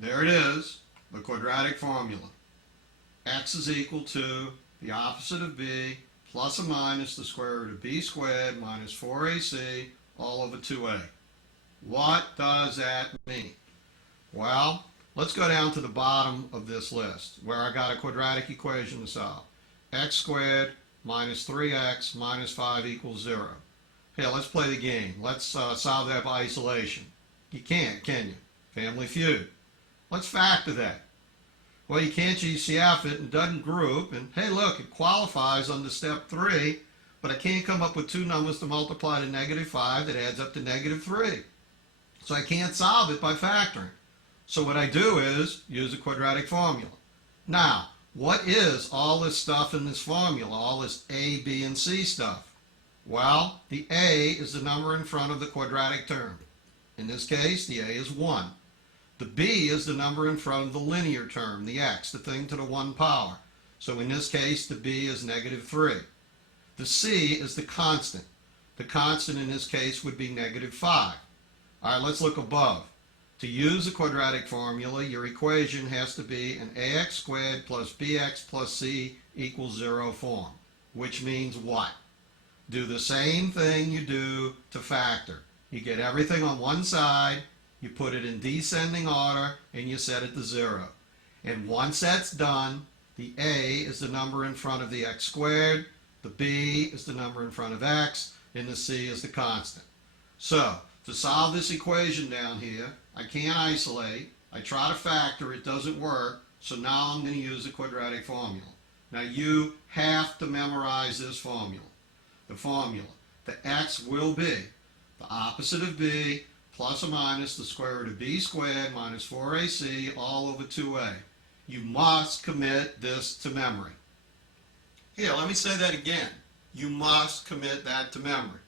There it is, the quadratic formula. X is equal to the opposite of b plus or minus the square root of b squared minus 4ac all over 2a. What does that mean? Well, let's go down to the bottom of this list where I got a quadratic equation to solve. X squared minus 3x minus 5 equals 0. Here, let's play the game. Let's solve that by isolation. You can't, can you? Family Feud. Let's factor that. Well, you can't GCF it and doesn't group. And hey, look, it qualifies under step 3, but I can't come up with two numbers to multiply to -5 that adds up to -3. So I can't solve it by factoring. So what I do is use a quadratic formula. Now, what is all this stuff in this formula, all this A, B, and C stuff? Well, the A is the number in front of the quadratic term. In this case, the A is 1. The B is the number in front of the linear term, the x, the thing to the 1 power. So in this case, the B is -3. The C is the constant. The constant in this case would be -5. All right, let's look above. To use the quadratic formula, your equation has to be an ax squared plus bx plus c equals 0 form, which means what? Do the same thing you do to factor. You get everything on one side, you put it in descending order, and you set it to 0. And once that's done, the a is the number in front of the x squared, the b is the number in front of x, and the c is the constant. So, to solve this equation down here, I can't isolate. I try to factor, it doesn't work, so now I'm going to use the quadratic formula. Now you have to memorize this formula. The formula. The x will be the opposite of b plus or minus the square root of b squared minus 4ac all over 2a. You must commit this to memory. Here, let me say that again. You must commit that to memory.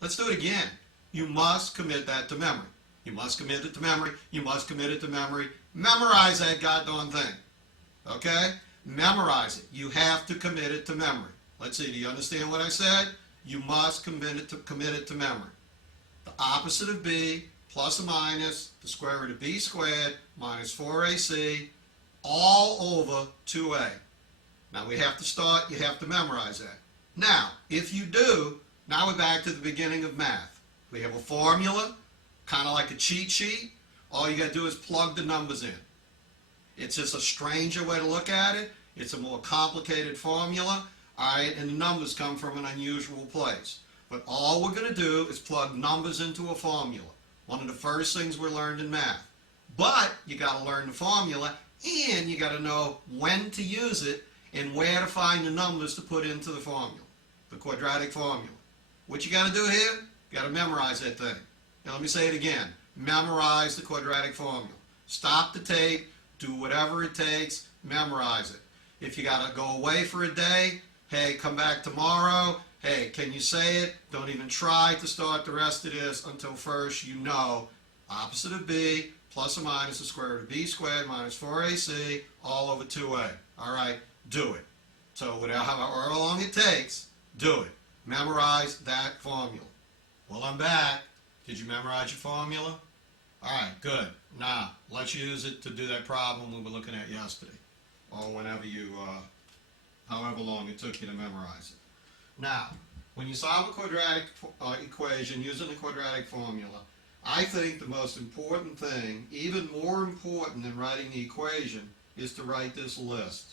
Let's do it again. You must commit that to memory. You must commit it to memory. You must commit it to memory. Memorize that goddamn thing. Okay? Memorize it. You have to commit it to memory. Let's see, do you understand what I said? You must commit it to memory. The opposite of b plus or minus the square root of b squared minus 4ac all over 2a. Now we have to start, you have to memorize that. Now, if you do, now we're back to the beginning of math. We have a formula, kind of like a cheat sheet. All you got to do is plug the numbers in. It's just a stranger way to look at it. It's a more complicated formula. All right, and the numbers come from an unusual place. But all we're going to do is plug numbers into a formula. One of the first things we learned in math. But you got to learn the formula, and you got to know when to use it and where to find the numbers to put into the formula, the quadratic formula. What you got to do here? You got to memorize that thing. Now let me say it again. Memorize the quadratic formula. Stop the tape, do whatever it takes, memorize it. If you got to go away for a day, hey, come back tomorrow. Hey, can you say it? Don't even try to start the rest of this until first you know opposite of b plus or minus the square root of b squared minus 4ac all over 2a. All right, do it. So however long it takes, do it. Memorize that formula. Well, I'm back. Did you memorize your formula? All right, good. Now, let's use it to do that problem we were looking at yesterday, or whenever you, however long it took you to memorize it. Now, when you solve a quadratic equation using the quadratic formula, I think the most important thing, even more important than writing the equation, is to write this list.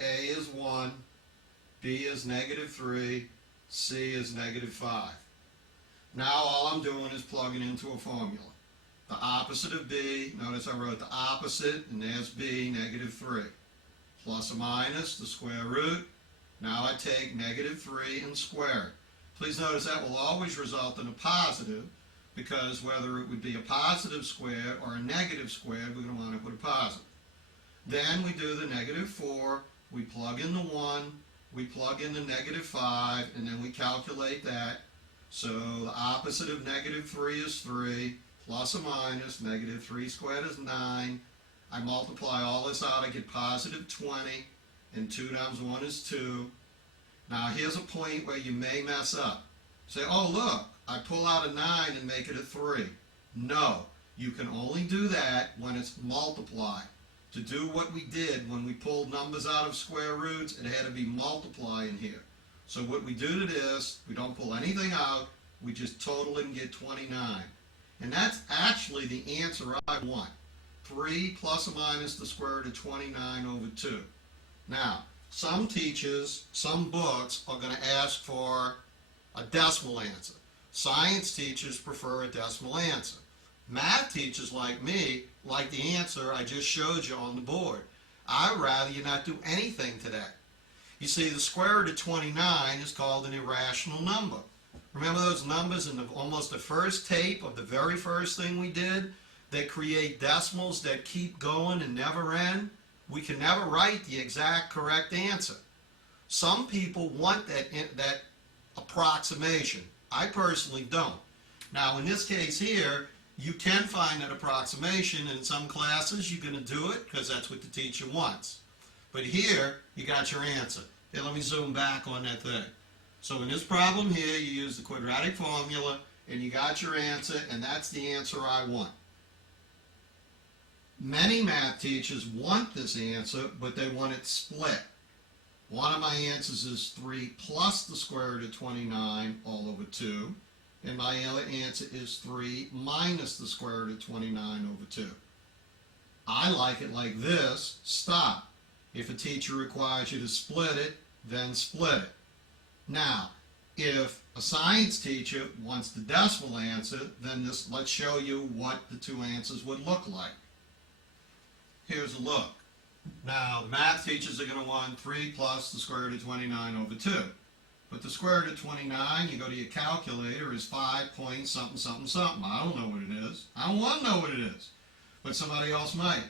A is 1, B is -3, C is -5. Now all I'm doing is plugging into a formula. The opposite of B, notice I wrote the opposite, and there's B, -3. Plus or minus the square root. Now I take -3 and square it. Please notice that will always result in a positive, because whether it would be a positive squared or a negative squared, we're going to wind up with a positive. Then we do the -4, we plug in the 1, we plug in the -5, and then we calculate that. So the opposite of -3 is 3, plus or minus -3 squared is 9. I multiply all this out, I get positive 20, and 2 times 1 is 2. Now here's a point where you may mess up. Say, oh look, I pull out a 9 and make it a 3. No, You can only do that when it's multiplied. To do what we did when we pulled numbers out of square roots, it had to be multiplying here. So what we do to this, we don't pull anything out, we just total it and get 29. And that's actually the answer I want. 3 plus or minus the square root of 29 over 2. Now, some teachers, some books are going to ask for a decimal answer. Science teachers prefer a decimal answer. Math teachers like me like the answer I just showed you on the board. I'd rather you not do anything to that. You see, the square root of 29 is called an irrational number. Remember those numbers in almost the first tape of the very first thing we did that create decimals that keep going and never end? We can never write the exact correct answer. Some people want that approximation. I personally don't. Now, in this case here, you can find that approximation. In some classes, you're going to do it because that's what the teacher wants. But here, you got your answer. Here, let me zoom back on that thing. So in this problem here, you use the quadratic formula, and you got your answer, and that's the answer I want. Many math teachers want this answer, but they want it split. One of my answers is 3 plus the square root of 29 all over 2. And my other answer is 3 minus the square root of 29 over 2. I like it like this. Stop. If a teacher requires you to split it, then split it. Now, if a science teacher wants the decimal answer, then let's show you what the two answers would look like. Here's a look. Now, the math teachers are going to want 3 plus the square root of 29 over 2. But the square root of 29, you go to your calculator, is 5 point something, something, something. I don't know what it is. I don't want to know what it is. But somebody else might.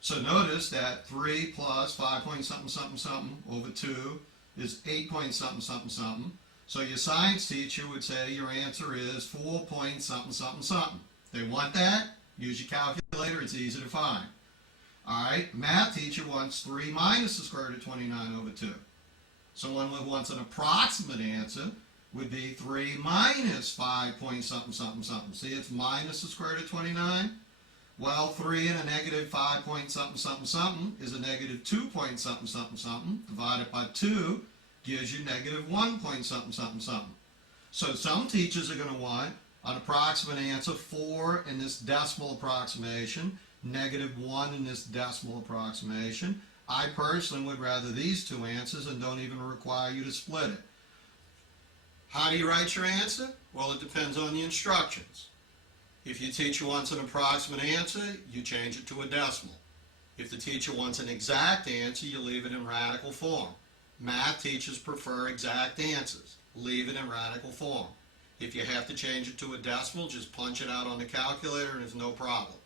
So notice that 3 plus 5 point something, something, something over 2 is 8 point something, something, something. So your science teacher would say your answer is 4 point something, something, something. They want that? Use your calculator. It's easy to find. All right, math teacher wants 3 minus the square root of 29 over 2. Someone who wants an approximate answer would be 3 minus 5 point something, something, something. See, it's minus the square root of 29. Well, 3 and a negative 5 point something, something, something is a negative 2 point something, something, something. Divided by 2 gives you negative 1 point something, something, something. So some teachers are going to want an approximate answer, 4 in this decimal approximation, negative 1 in this decimal approximation. I personally would rather these two answers and don't even require you to split it. How do you write your answer? Well, it depends on the instructions. If your teacher wants an approximate answer, you change it to a decimal. If the teacher wants an exact answer, you leave it in radical form. Math teachers prefer exact answers. Leave it in radical form. If you have to change it to a decimal, just punch it out on the calculator and it's no problem.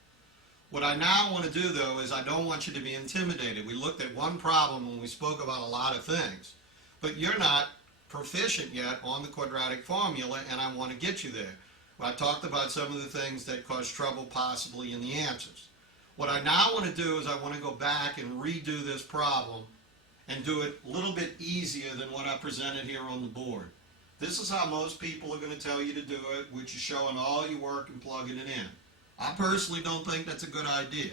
What I now want to do, though, is I don't want you to be intimidated. We looked at one problem when we spoke about a lot of things, but you're not proficient yet on the quadratic formula, and I want to get you there. I talked about some of the things that cause trouble possibly in the answers. What I now want to do is I want to go back and redo this problem and do it a little bit easier than what I presented here on the board. This is how most people are going to tell you to do it, which is showing all your work and plugging it in. I personally don't think that's a good idea.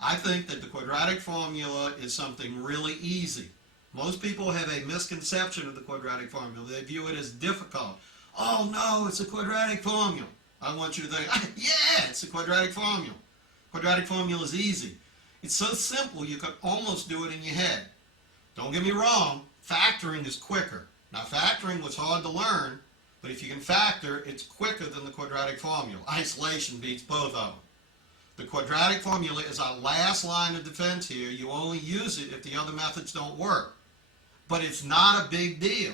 I think that the quadratic formula is something really easy. Most people have a misconception of the quadratic formula. They view it as difficult. Oh no, it's a quadratic formula. I want you to think, yeah, it's a quadratic formula. Quadratic formula is easy. It's so simple you could almost do it in your head. Don't get me wrong, factoring is quicker. Now factoring was hard to learn, but if you can factor, it's quicker than the quadratic formula. Isolation beats both of them. The quadratic formula is our last line of defense here. You only use it if the other methods don't work. But it's not a big deal.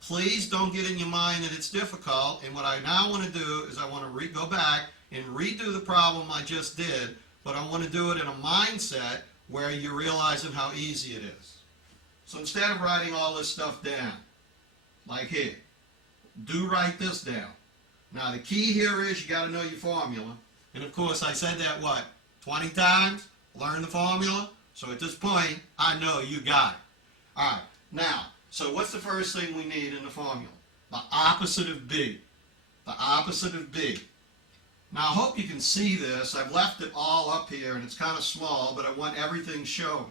Please don't get in your mind that it's difficult. And what I now want to do is I want to go back and redo the problem I just did, but I want to do it in a mindset where you're realizing how easy it is. So instead of writing all this stuff down, like here, do write this down. Now the key here is you got to know your formula. And of course I said that, 20 times? Learn the formula? So at this point, I know you got it. All right, now, so what's the first thing we need in the formula? The opposite of B. The opposite of B. Now I hope you can see this. I've left it all up here and it's kind of small, but I want everything shown.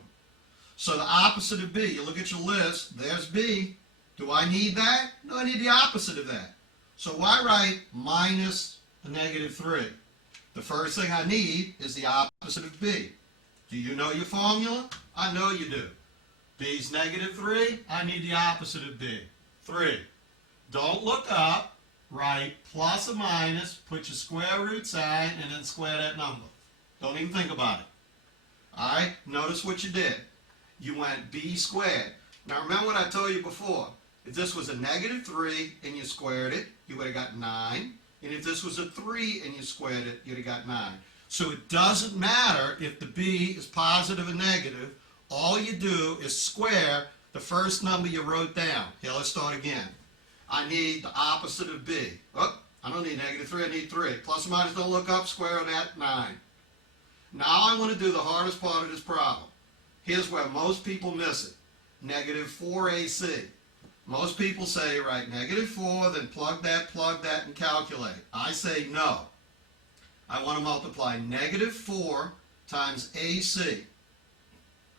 So the opposite of B, you look at your list, there's B. Do I need that? No, I need the opposite of that. So why write minus a negative 3? The first thing I need is the opposite of B. Do you know your formula? I know you do. B's negative 3, I need the opposite of B, 3. Don't look up. Write plus or minus, put your square root sign, and then square that number. Don't even think about it. All right, notice what you did. You went b squared. Now remember what I told you before. If this was a negative 3 and you squared it, you would have got 9. And if this was a 3 and you squared it, you'd have got 9. So it doesn't matter if the b is positive or negative. All you do is square the first number you wrote down. Here, let's start again. I need the opposite of b. Oh, I don't need negative 3, I need 3. Plus or minus, don't look up, square on that, 9. Now I want to do the hardest part of this problem. Here's where most people miss it. Negative 4ac. Most people say, right, negative 4, then plug that, and calculate. I say no. I want to multiply negative 4 times ac.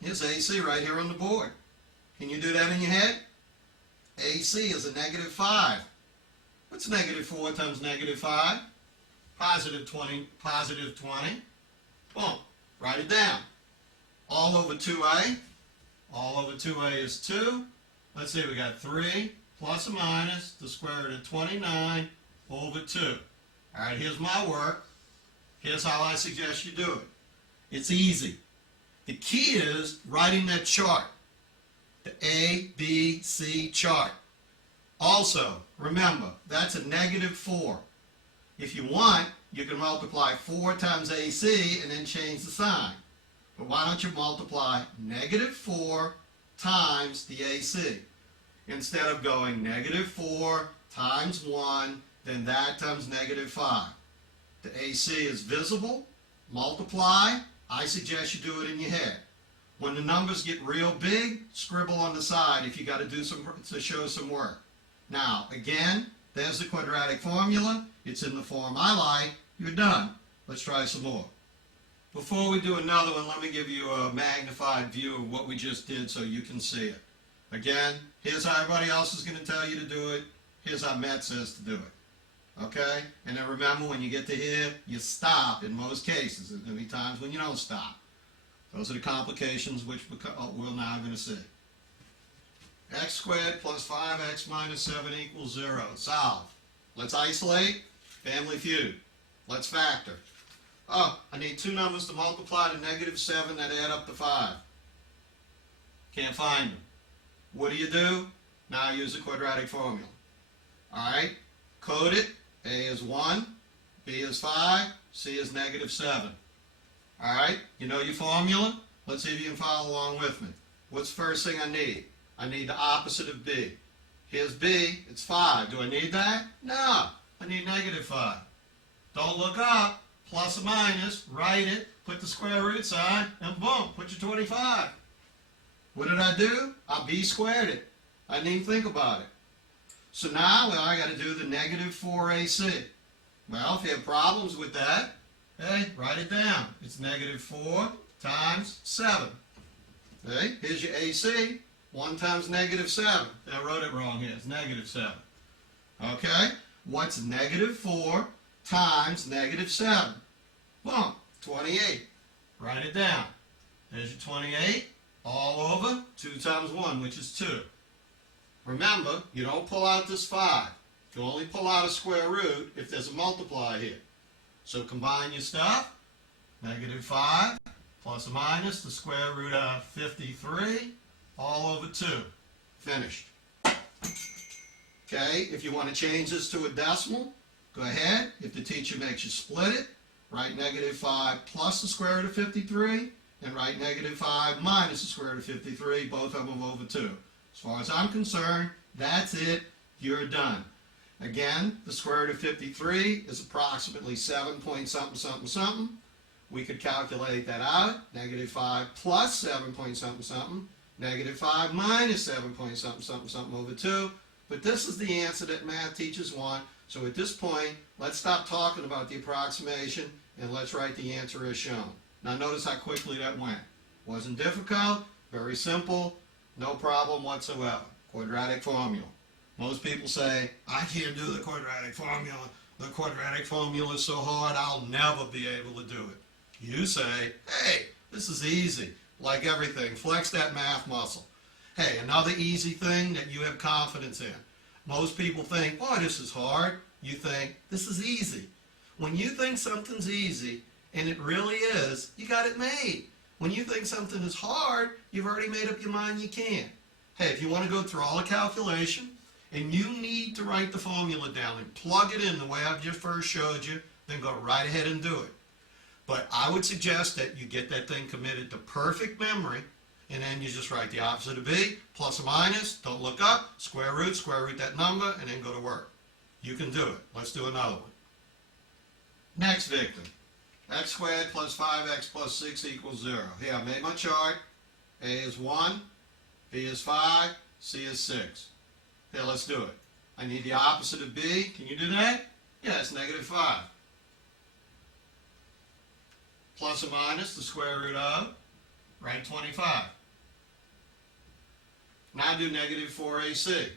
Here's ac right here on the board. Can you do that in your head? AC is a negative 5. What's negative 4 times negative 5? Positive 20. Boom. Write it down. All over 2a. All over 2a is 2. Let's see, we got 3 plus or minus the square root of 29 over 2. All right, here's my work. Here's how I suggest you do it. It's easy. The key is writing that chart. The A, B, C chart. Also, remember, that's a negative 4. If you want, you can multiply 4 times AC and then change the sign. But why don't you multiply negative 4 times the AC? Instead of going negative 4 times 1, then that times negative 5. The AC is visible. Multiply. I suggest you do it in your head. When the numbers get real big, scribble on the side if you got to do some to show some work. Now, again, there's the quadratic formula. It's in the form I like. You're done. Let's try some more. Before we do another one, let me give you a magnified view of what we just did so you can see it. Again, here's how everybody else is going to tell you to do it. Here's how Metz says to do it. Okay? And then remember, when you get to here, you stop in most cases. There's going to be times when you don't stop. Those are the complications which we're now going to see. X squared plus 5x minus 7 equals 0. Solve. Let's isolate. Family feud. Let's factor. Oh, I need two numbers to multiply to negative 7 that add up to 5. Can't find them. What do? Now I use the quadratic formula. Alright, code it. A is 1, B is 5, C is negative 7. Alright, you know your formula? Let's see if you can follow along with me. What's the first thing I need? I need the opposite of B. Here's B, it's 5. Do I need that? No, I need negative 5. Don't look up, plus or minus, write it, put the square root sign, and boom, put your 25. What did I do? I B squared it. I didn't even think about it. So now, well, I got to do the negative 4AC. Well, if you have problems with that, hey, write it down. It's negative 4 times 7. Okay, here's your AC. 1 times negative 7. I wrote it wrong here. It's negative 7. Okay, what's negative 4 times negative 7? Well, 28. Write it down. There's your 28. All over 2 times 1, which is 2. Remember, you don't pull out this 5. You only pull out a square root if there's a multiply here. So combine your stuff. Negative 5 plus or minus the square root of 53 all over 2. Finished. Okay, if you want to change this to a decimal, go ahead. If the teacher makes you split it, write negative 5 plus the square root of 53 and write negative 5 minus the square root of 53, both of them over 2. As far as I'm concerned, that's it. You're done. Again, the square root of 53 is approximately 7 point something, something, something. We could calculate that out. Negative 5 plus 7 point something, something. Negative 5 minus 7 point something, something, something over 2. but this is the answer that math teachers want. So at this point, let's stop talking about the approximation and let's write the answer as shown. Now notice how quickly that went. Wasn't difficult, very simple, no problem whatsoever. Quadratic formula. Most people say, I can't do the quadratic formula. The quadratic formula is so hard, I'll never be able to do it. You say, hey, this is easy. Like everything, flex that math muscle. Hey, another easy thing that you have confidence in. Most people think, boy, this is hard. You think, this is easy. When you think something's easy, and it really is, you got it made. When you think something is hard, you've already made up your mind you can't. Hey, if you want to go through all the calculation, and you need to write the formula down and plug it in the way I've just first showed you, then go right ahead and do it. But I would suggest that you get that thing committed to perfect memory, and then you just write the opposite of b, plus or minus, don't look up, square root that number, and then go to work. You can do it. Let's do another one. Next victim. X squared plus 5x plus 6 equals 0. Here, I made my chart. A is 1, B is 5, C is 6. Here, let's do it. I need the opposite of b. Can you do that? Yeah, it's negative 5. Plus or minus the square root of, right, 25. Now do negative 4ac.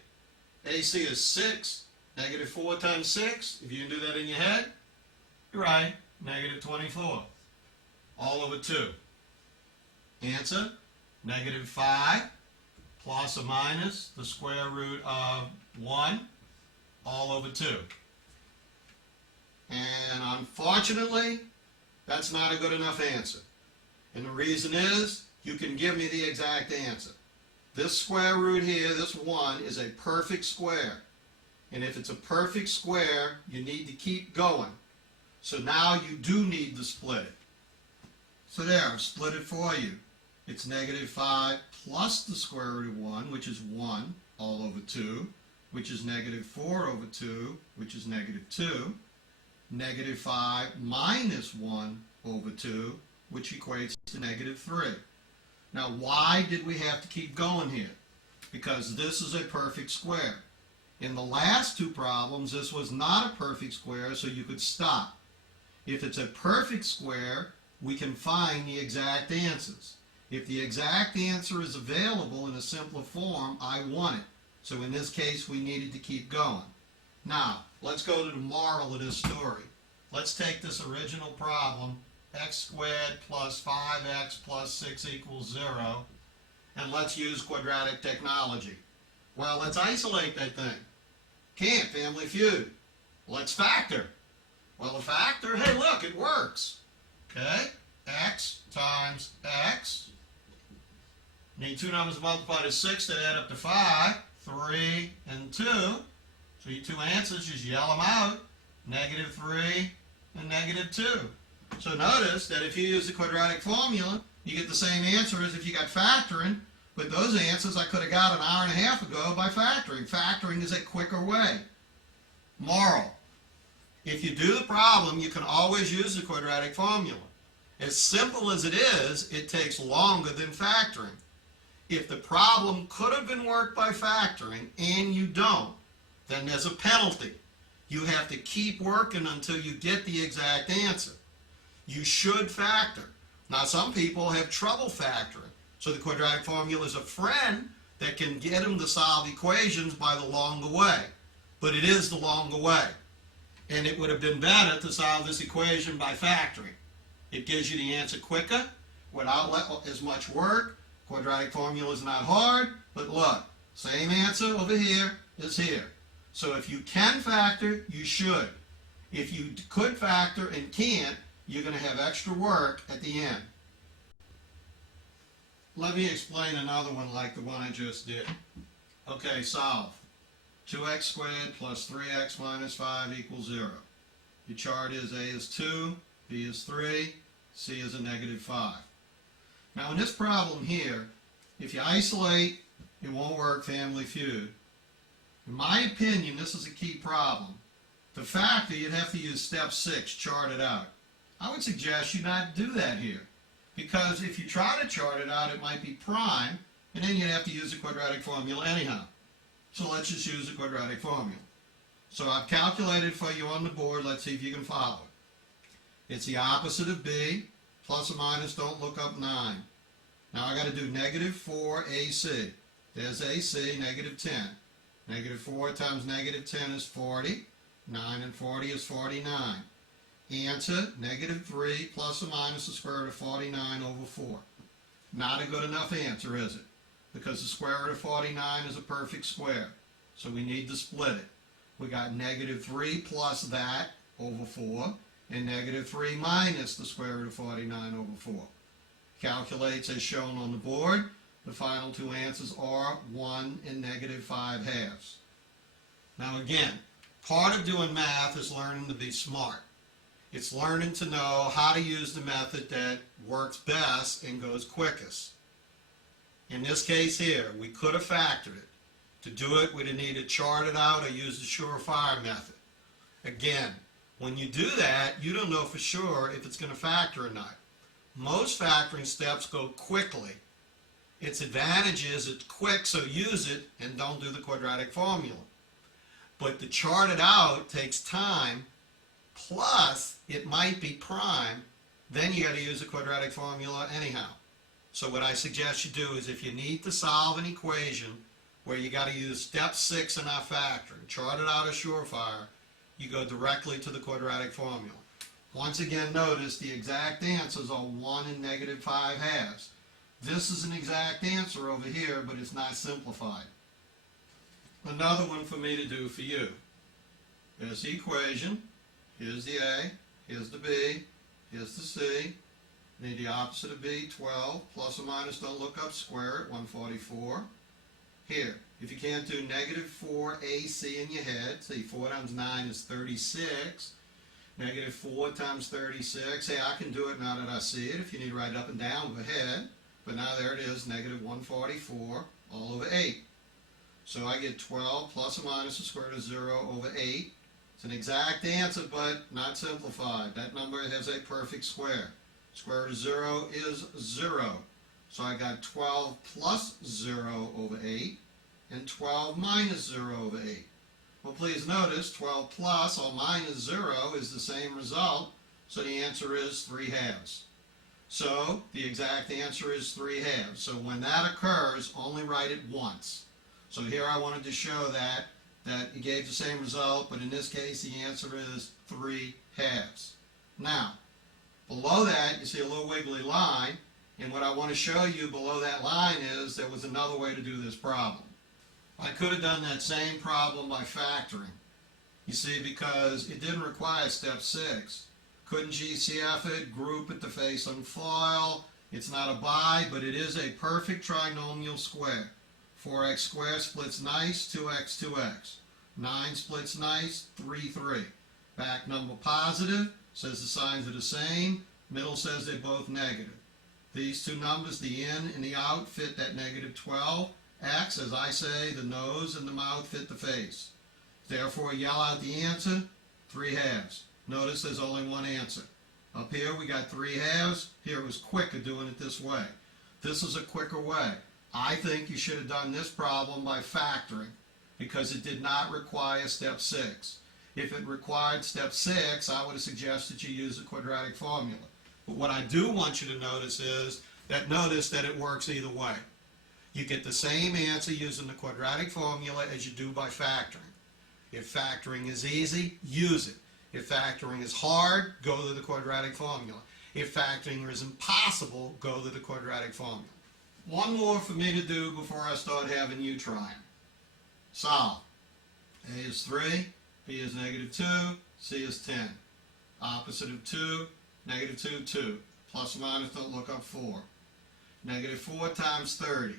AC is 6. Negative 4 times 6, if you can do that in your head, you're right, negative 24. All over 2. Answer, negative 5 plus or minus the square root of 1 all over 2. And unfortunately, that's not a good enough answer. And the reason is, you can give me the exact answer. This square root here, this 1, is a perfect square. And if it's a perfect square, you need to keep going. So now you do need to split it. So there, I've split it for you. It's negative 5 plus the square root of 1, which is 1, all over 2, which is negative 4 over 2, which is negative 2. Negative 5 minus 1 over 2, which equates to negative 3. Now, why did we have to keep going here? Because this is a perfect square. In the last two problems, this was not a perfect square, so you could stop. If it's a perfect square, we can find the exact answers. If the exact answer is available in a simpler form, I want it. So in this case, we needed to keep going. Now, let's go to the moral of this story. Let's take this original problem, x squared plus 5x plus 6 equals 0, and let's use quadratic technology. Well, let's isolate that thing. Can't, family feud. Let's factor. Well, the factor, hey, look, it works. Okay, x times x. Need two numbers multiplied to 6 that add up to 5, 3 and 2. So your two answers, just yell them out, negative 3 and negative 2. So notice that if you use the quadratic formula, you get the same answer as if you got factoring, but those answers I could have got an hour and a half ago by factoring. Factoring is a quicker way. Moral. If you do the problem, you can always use the quadratic formula. As simple as it is, it takes longer than factoring. If the problem could have been worked by factoring and you don't, then there's a penalty. You have to keep working until you get the exact answer. You should factor. Now, some people have trouble factoring, so the quadratic formula is a friend that can get them to solve equations by the longer way. But it is the longer way. And it would have been better to solve this equation by factoring. It gives you the answer quicker, without as much work. Quadratic formula is not hard, but look, same answer over here is here. So if you can factor, you should. If you could factor and can't, you're going to have extra work at the end. Let me explain another one like the one I just did. Okay, solve. 2x squared plus 3x minus 5 equals 0. Your chart is A is 2, B is 3, C is a negative 5. Now in this problem here, if you isolate, it won't work, family feud. In my opinion, this is a key problem. To factor, you'd have to use step 6, chart it out. I would suggest you not do that here, because if you try to chart it out, it might be prime, and then you'd have to use the quadratic formula anyhow. So let's just use the quadratic formula. So I've calculated for you on the board. Let's see if you can follow it. It's the opposite of b, plus or minus, don't look up 9. Now I got to do negative 4ac. There's ac, negative 10. Negative 4 times negative 10 is 40. 9 and 40 is 49. Answer, negative 3 plus or minus the square root of 49 over 4. Not a good enough answer, is it? Because the square root of 49 is a perfect square. So we need to split it. We got negative 3 plus that over 4, and negative 3 minus the square root of 49 over 4. Calculates as shown on the board. The final two answers are 1 and negative 5 halves. Now again, part of doing math is learning to be smart. It's learning to know how to use the method that works best and goes quickest. In this case here, we could have factored it. To do it, we'd have needed to chart it out or use the surefire method. Again, when you do that, you don't know for sure if it's going to factor or not. Most factoring steps go quickly. Its advantage is it's quick, so use it and don't do the quadratic formula. But to chart it out takes time, plus it might be prime, then you got to use the quadratic formula anyhow. So what I suggest you do is if you need to solve an equation where you got to use step 6 in our factoring, chart it out as surefire, you go directly to the quadratic formula. Once again, notice the exact answers are 1 and negative 5 halves. This is an exact answer over here, but it's not simplified. Another one for me to do for you. Here's the equation. Here's the A. Here's the B. Here's the C. Need the opposite of B, 12. Plus or minus, don't look up, square it, 144. Here, if you can't do negative 4ac in your head, see 4 times 9 is 36. Negative 4 times 36. Hey, I can do it now that I see it. If you need to write it up and down, go ahead. But now there it is, negative 144 all over 8. So I get 12 plus or minus the square root of 0 over 8. It's an exact answer, but not simplified. That number has a perfect square. Square root of 0 is 0. So I got 12 plus 0 over 8 and 12 minus 0 over 8. Well, please notice 12 plus or minus 0 is the same result, so the answer is 3 halves. So the exact answer is 3 halves. So when that occurs, only write it once. So here I wanted to show that it gave the same result, but in this case the answer is 3 halves. Now, below that you see a little wiggly line, and what I want to show you below that line is there was another way to do this problem. I could have done that same problem by factoring. You see, because it didn't require step 6. Couldn't GCF it, group it to face on foil. It's not a bi, but it is a perfect trinomial square. 4x squared splits nice, 2x, 2x. 9 splits nice, 3, 3. Back number positive, says the signs are the same. Middle says they're both negative. These two numbers, the in and the out, fit that negative 12. X, as I say, the nose and the mouth fit the face. Therefore, yell out the answer, 3 halves. Notice there's only one answer. Up here we got 3 halves. Here it was quicker doing it this way. This is a quicker way. I think you should have done this problem by factoring because it did not require step 6. If it required step 6, I would have suggested you use the quadratic formula. But what I do want you to notice is that notice that it works either way. You get the same answer using the quadratic formula as you do by factoring. If factoring is easy, use it. If factoring is hard, go to the quadratic formula. If factoring is impossible, go to the quadratic formula. One more for me to do before I start having you try them. Solve. A is 3, B is negative 2, C is 10. Opposite of 2, negative 2, 2. Plus or minus, don't look up 4. Negative 4 times 30.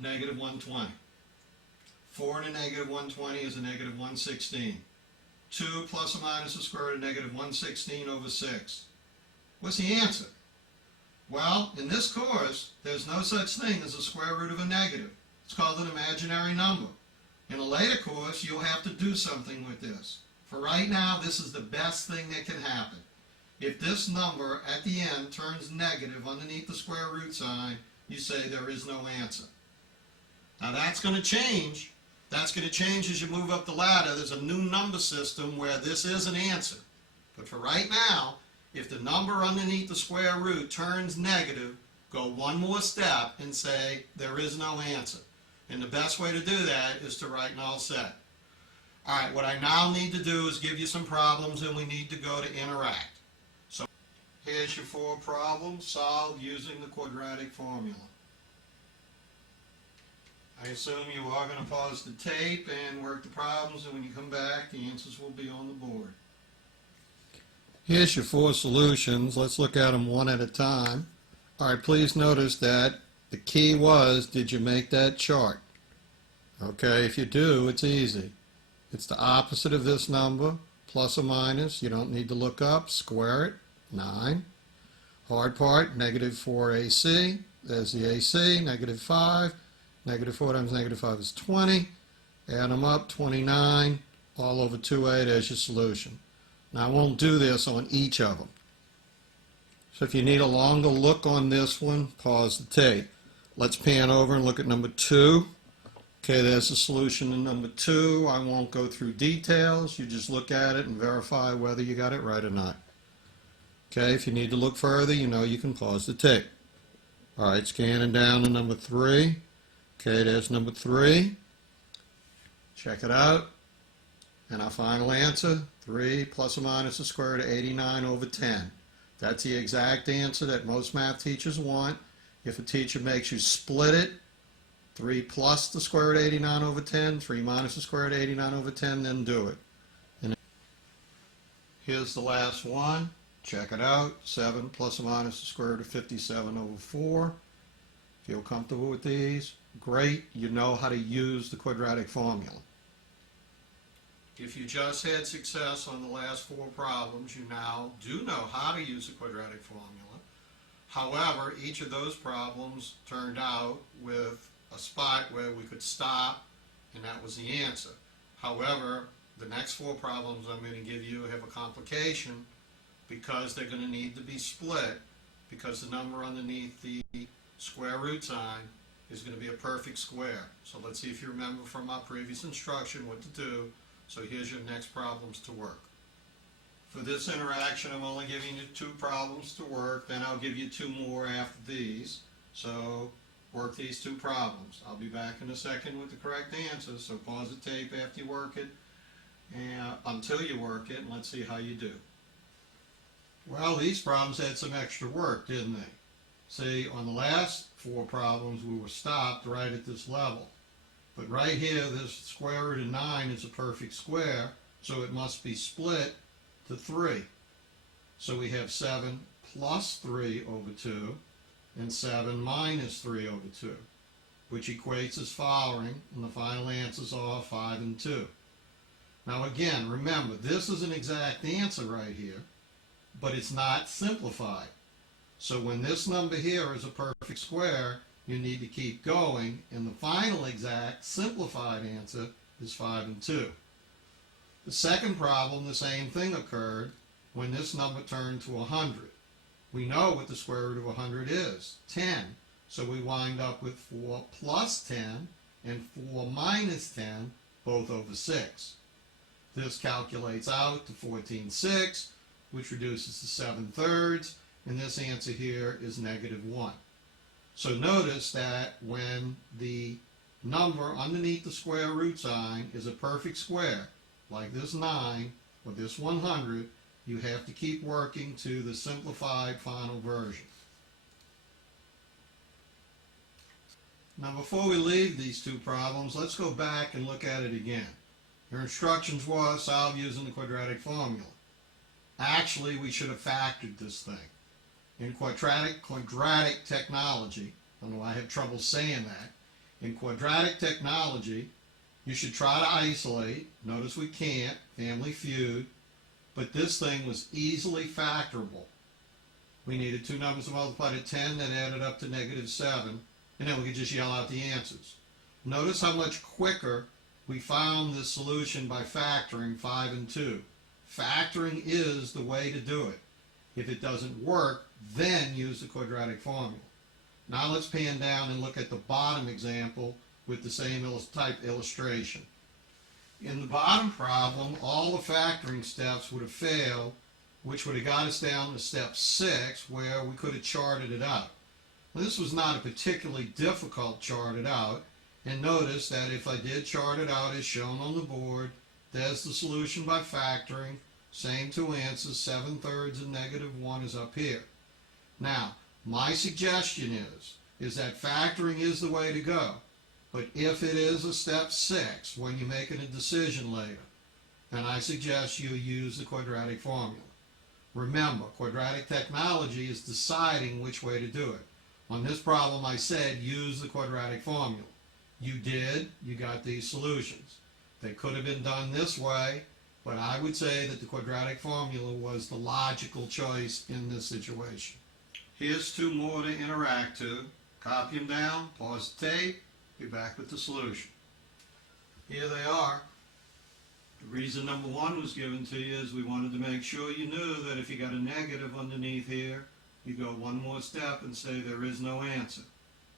Negative 120. 4 and a negative 120 is a negative 116. 2 plus or minus the square root of negative 116 over 6. What's the answer? Well, in this course, there's no such thing as a square root of a negative. It's called an imaginary number. In a later course, you'll have to do something with this. For right now, this is the best thing that can happen. If this number at the end turns negative underneath the square root sign, you say there is no answer. Now that's going to change That's going to change as you move up the ladder. There's a new number system where this is an answer. But for right now, if the number underneath the square root turns negative, go one more step and say there is no answer. And the best way to do that is to write null set. All right, what I now need to do is give you some problems, and we need to go to interact. So here's your 4 problems solved using the quadratic formula. I assume you are going to pause the tape and work the problems, and when you come back, the answers will be on the board. Here's your 4 solutions. Let's look at them one at a time. All right, please notice that the key was, did you make that chart? Okay, if you do, it's easy. It's the opposite of this number, plus or minus. You don't need to look up. Square it, 9. Hard part, negative 4ac. There's the ac, negative 5. Negative 4 times negative 5 is 20. Add them up, 29. All over 2a, there's your solution. Now, I won't do this on each of them. So if you need a longer look on this one, pause the tape. Let's pan over and look at number 2. Okay, there's the solution to number 2. I won't go through details. You just look at it and verify whether you got it right or not. Okay, if you need to look further, you know you can pause the tape. All right, scanning down to number 3. Okay, there's number 3. Check it out. And our final answer, 3 plus or minus the square root of 89 over 10. That's the exact answer that most math teachers want. If a teacher makes you split it, 3 plus the square root of 89 over 10, 3 minus the square root of 89 over 10, then do it. And here's the last one. Check it out. 7 plus or minus the square root of 57 over 4. Feel comfortable with these? Great. You know how to use the quadratic formula. If you just had success on the last 4 problems, you now do know how to use the quadratic formula. However, each of those problems turned out with a spot where we could stop, and that was the answer. However, the next 4 problems I'm going to give you have a complication because they're going to need to be split, because the number underneath the square root sign is going to be a perfect square. So let's see if you remember from our previous instruction what to do. So here's your next problems to work. For this interaction, I'm only giving you 2 problems to work, then I'll give you 2 more after these. So work these 2 problems. I'll be back in a second with the correct answers, so pause the tape after you work it, and until you work it, and let's see how you do. Well, these problems had some extra work, didn't they? See, on the last 4 problems, we were stopped right at this level. But right here, this square root of 9 is a perfect square, so it must be split to 3. So we have 7 plus 3 over 2, and 7 minus 3 over 2, which equates as following, and the final answers are 5 and 2. Now again, remember, this is an exact answer right here, but it's not simplified. So when this number here is a perfect square, you need to keep going, and the final exact simplified answer is 5 and 2. The second problem, the same thing occurred when this number turned to 100. We know what the square root of 100 is, 10. So we wind up with 4 plus 10 and 4 minus 10, both over 6. This calculates out to 14/6, which reduces to 7/3, and this answer here is -1. So notice that when the number underneath the square root sign is a perfect square, like this 9 or this 100, you have to keep working to the simplified final version. Now before we leave these 2 problems, let's go back and look at it again. Your instructions was solve using the quadratic formula. Actually, we should have factored this thing. In quadratic technology, I don't know why I have trouble saying that. In quadratic technology, you should try to isolate. Notice we can't, family feud, but this thing was easily factorable. We needed 2 numbers to multiply to 10 that added up to -7, and then we could just yell out the answers. Notice how much quicker we found this solution by factoring 5 and 2. Factoring is the way to do it. If it doesn't work, then use the quadratic formula. Now let's pan down and look at the bottom example with the same type illustration. In the bottom problem, all the factoring steps would have failed, which would have got us down to step 6, where we could have charted it out. Well, this was not a particularly difficult charted out, and notice that if I did chart it out as shown on the board, there's the solution by factoring, same two answers, 7/3 and -1 is up here. Now, my suggestion is that factoring is the way to go. But if it is a step 6 when you're making a decision later, then I suggest you use the quadratic formula. Remember, quadratic technology is deciding which way to do it. On this problem I said use the quadratic formula. You did, you got these solutions. They could have been done this way, but I would say that the quadratic formula was the logical choice in this situation. Here's 2 more to interact to. Copy them down, pause the tape, be back with the solution. Here they are. The reason number 1 was given to you is we wanted to make sure you knew that if you got a negative underneath here, you go one more step and say there is no answer.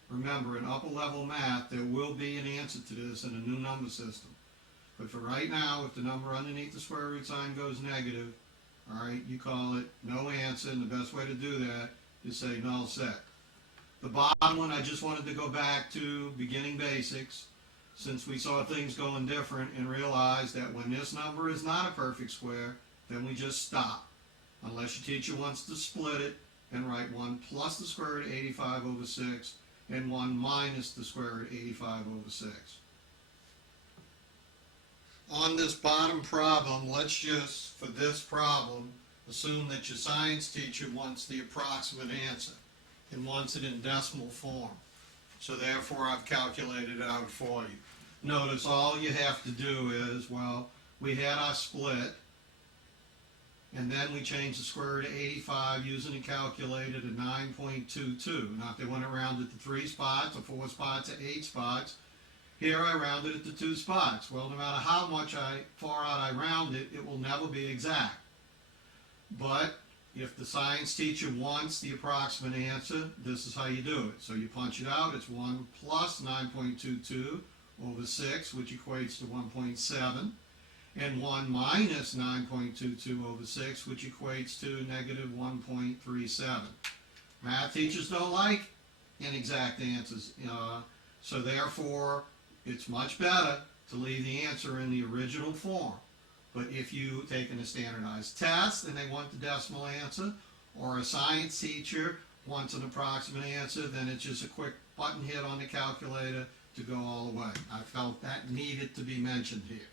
Remember, in upper level math, there will be an answer to this in a new number system. But for right now, if the number underneath the square root sign goes negative, all right, you call it no answer, and the best way to do that is say null sec. The bottom one, I just wanted to go back to beginning basics, since we saw things going different, and realize that when this number is not a perfect square, then we just stop. Unless your teacher wants to split it and write 1 plus the square root of 85/6 and 1 minus the square root of 85/6. On this bottom problem, let's just, for this problem, assume that your science teacher wants the approximate answer and wants it in decimal form. So therefore I've calculated it out for you. Notice all you have to do is, well, we had our split, and then we changed the square root of 85 using a calculator to 9.22. Now if they want to round it to 3 spots or 4 spots or 8 spots, here I rounded it to 2 spots. Well, no matter how far out I round it, it will never be exact. But if the science teacher wants the approximate answer, this is how you do it. So you punch it out. It's 1 plus 9.22/6, which equates to 1.7, and 1 minus 9.22/6, which equates to -1.37. Math teachers don't like inexact answers, so therefore it's much better to leave the answer in the original form. But if you've taken a standardized test and they want the decimal answer, or a science teacher wants an approximate answer, then it's just a quick button hit on the calculator to go all the way. I felt that needed to be mentioned here.